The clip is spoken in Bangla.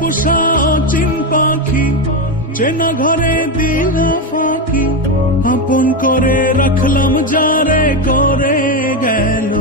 পোষা অচিন পাখি চেনা ঘরে দিল ফাঁকি, আপন করে রাখলাম যারে করে গেল